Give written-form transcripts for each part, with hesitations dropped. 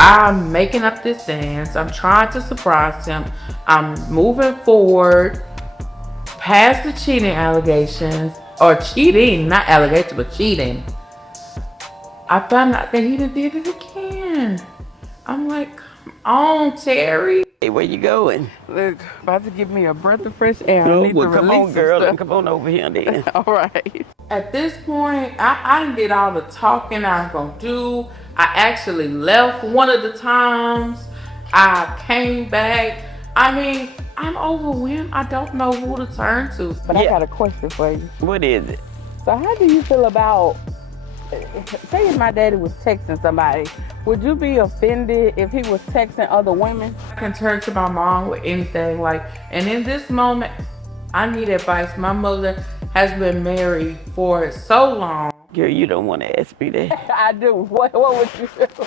I'm making up this dance. I'm trying to surprise him. I'm moving forward past the cheating allegations, or cheating, not allegations, but cheating. I found out that he did it again. I'm like, come on, Terry. Hey, where you going? Look, about to give me a breath of fresh air. Oh, I need well, to come release on, some girl. stuff. Come on over here then. All right. At this point, I did all the talking I was gonna do. I actually left one of the times. I came back. I mean, I'm overwhelmed. I don't know who to turn to. But I got a question for you. What is it? So how do you feel about, say if my daddy was texting somebody, would you be offended if he was texting other women? I can turn to my mom with anything, and in this moment, I need advice. My mother has been married for so long. Girl, you don't want to ask me that. I do. What would you feel?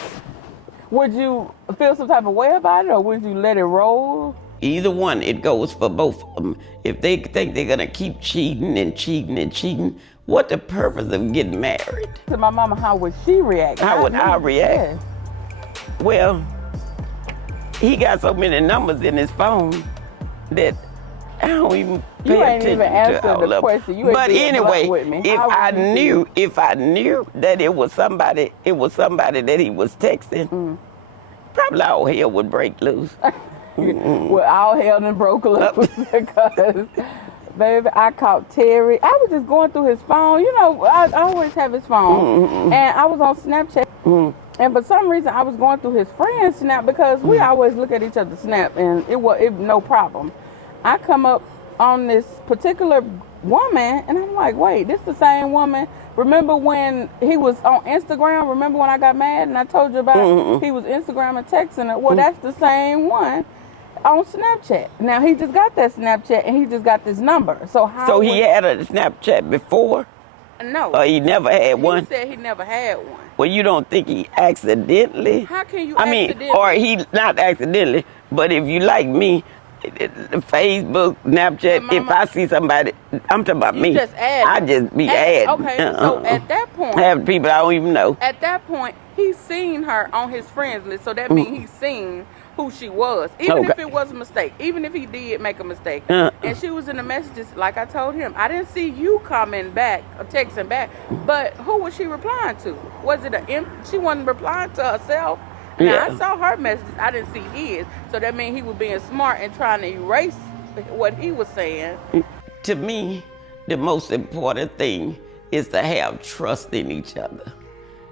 Would you feel some type of way about it, or would you let it roll? Either one, it goes for both of them. If they think they're gonna keep cheating and cheating and cheating, what the purpose of getting married? To my mama, how would she react? How would I react? Yeah. Well, he got so many numbers in his phone that I don't even pay You ain't attention even answered to all the of question. them. You But anyway, with me. if I knew that it was somebody that he was texting, probably all hell would break loose. Well, all hell done broke loose because, baby, I caught Terry. I was just going through his phone. You know, I always have his phone. And I was on Snapchat. And for some reason, I was going through his friend's Snap because we always look at each other's Snap, and it was no problem. I come up on this particular woman, and I'm like, wait, this the same woman. Remember when he was on Instagram? Remember when I got mad and I told you about he was Instagram and texting her? Well, that's the same one on Snapchat. Now, he just got that Snapchat, and he just got this number. So how? So he had a Snapchat before? No. Or he never had one? He said he never had one. Well, you don't think he accidentally? How can you accidentally? Or he not accidentally, but if you like me, Facebook, Snapchat, Mama, if I see somebody, I'm talking about me. Just add. I just be adding. Okay, so at that point, have people I don't even know. At that point, he's seen her on his friends list, so that means he's seen who she was, even if it was a mistake, even if he did make a mistake. And she was in the messages, like I told him, I didn't see you commenting back or texting back, but who was she replying to? Was it she wasn't replying to herself? Now, I saw her messages, I didn't see his, so that means he was being smart and trying to erase what he was saying. To me, the most important thing is to have trust in each other.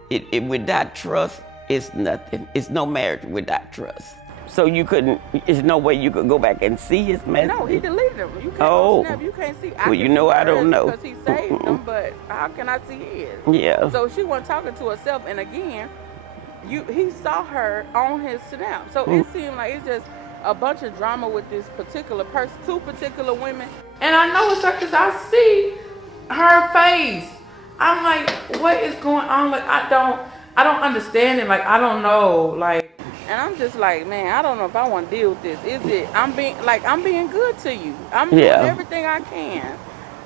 Without trust, it's nothing. It's no marriage without trust. So there's no way you could go back and see his messages? No, he deleted them. You can't Snap, you can't see. Well, you know I don't know. Because he saved them, but how can I see his? Yeah. So she wasn't talking to herself, and again, he saw her on his Snap. So it seemed like it's just a bunch of drama with this particular person, two particular women. And I know it's her because I see her face. I'm like, what is going on? Like, I don't understand it. Like, I don't know. Like, and I'm just like, man, I don't know if I want to deal with this. Is it? I'm being good to you. I'm doing everything I can.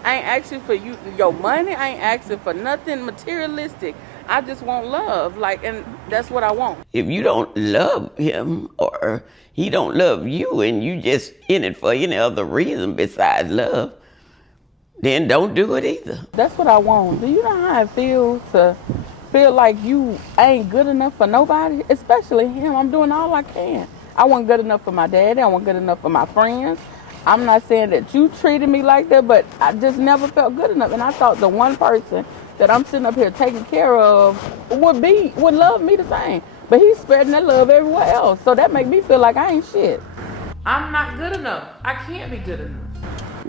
I ain't asking for your money. I ain't asking for nothing materialistic. I just want love, and that's what I want. If you don't love him or he don't love you and you just in it for any other reason besides love, then don't do it either. That's what I want. Do you know how I feel to feel like you ain't good enough for nobody, especially him? I'm doing all I can. I wasn't good enough for my daddy. I wasn't good enough for my friends. I'm not saying that you treated me like that, but I just never felt good enough. And I thought the one person that I'm sitting up here taking care of would love me the same. But he's spreading that love everywhere else. So that make me feel like I ain't shit. I'm not good enough. I can't be good enough.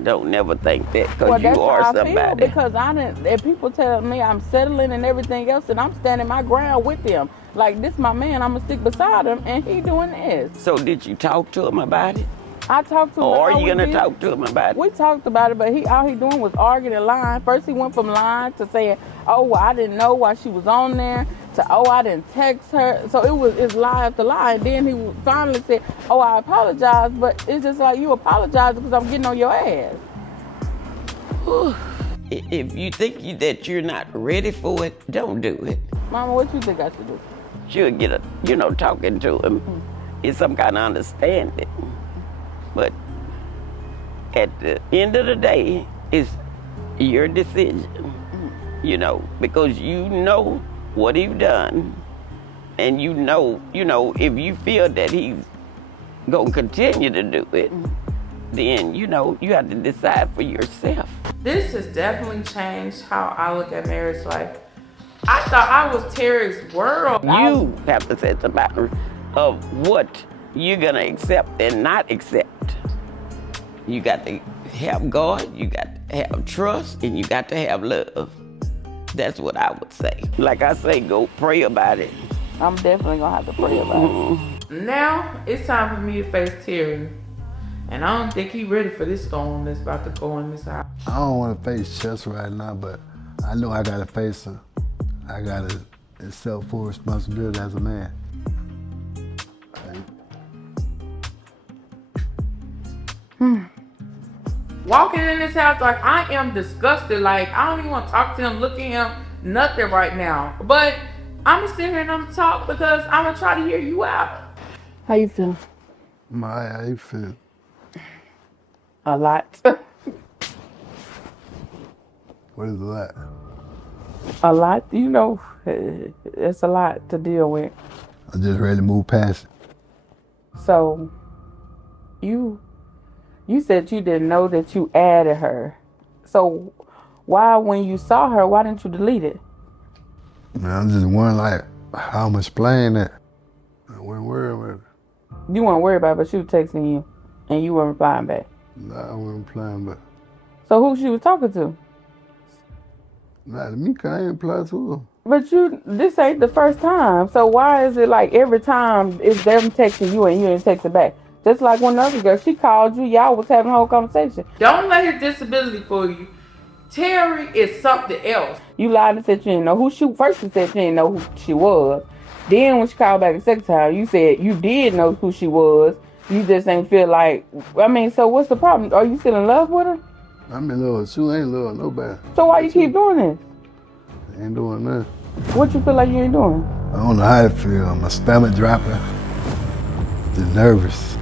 Don't never think that, because you are somebody. I feel because if people tell me I'm settling and everything else, and I'm standing my ground with them. Like, this my man, I'm gonna stick beside him, and he doing this. So did you talk to him about it? I talked to him. Or are you gonna talk to him about it? We talked about it, but all he doing was arguing and lying. First he went from lying to saying, oh, well, I didn't know why she was on there, to, oh, I didn't text her. So it's lie after lie. And then he finally said, oh, I apologize, but it's just like, you apologize because I'm getting on your ass. If you think that you're not ready for it, don't do it. Mama, what you think I should do? she'll get a, talking to him. It's some kind of understanding. But at the end of the day, it's your decision, because you know what he's done. And you know, if you feel that he's gonna continue to do it, then, you have to decide for yourself. This has definitely changed how I look at marriage life. I thought I was Terry's world. You have to set the boundary of what you're gonna accept and not accept. You got to have God, you got to have trust, and you got to have love. That's what I would say. Like I say, go pray about it. I'm definitely gonna have to pray about it. Now it's time for me to face Terry. And I don't think he's ready for this storm that's about to go in this house. I don't want to face Chelsey right now, but I know I got to face her. I got to accept full responsibility as a man. Walking in this house, like, I am disgusted. Like, I don't even want to talk to him, look at him, nothing right now. But I'm going to sit here and I'm going to talk because I'm going to try to hear you out. How you feeling? How you feel? A lot. What is that? A lot, it's a lot to deal with. I'm just ready to move past it. So, you said you didn't know that you added her. So, why, when you saw her, why didn't you delete it? Man, I'm just wondering, like, how I'm explaining it. I wasn't worried about it. You weren't worried about it, but she was texting you, and you weren't replying back. Nah, I wasn't playing, but... So who she was talking to? Nah, to me, 'cause I ain't reply to her. But this ain't the first time. So why is it like every time it's them texting you and you ain't texting back? Just like one other girl, she called you, y'all was having a whole conversation. Don't let his disability fool you. Terry is something else. You lied and said you didn't know who she, first you said you didn't know who she was. Then when she called back the second time, you said you did know who she was. You just ain't feel like, so what's the problem? Are you still in love with her? I'm in love with you, I ain't in love with nobody. So why you keep doing this? I ain't doing nothing. What you feel like you ain't doing? I don't know how to feel. My stomach dropping. Just nervous.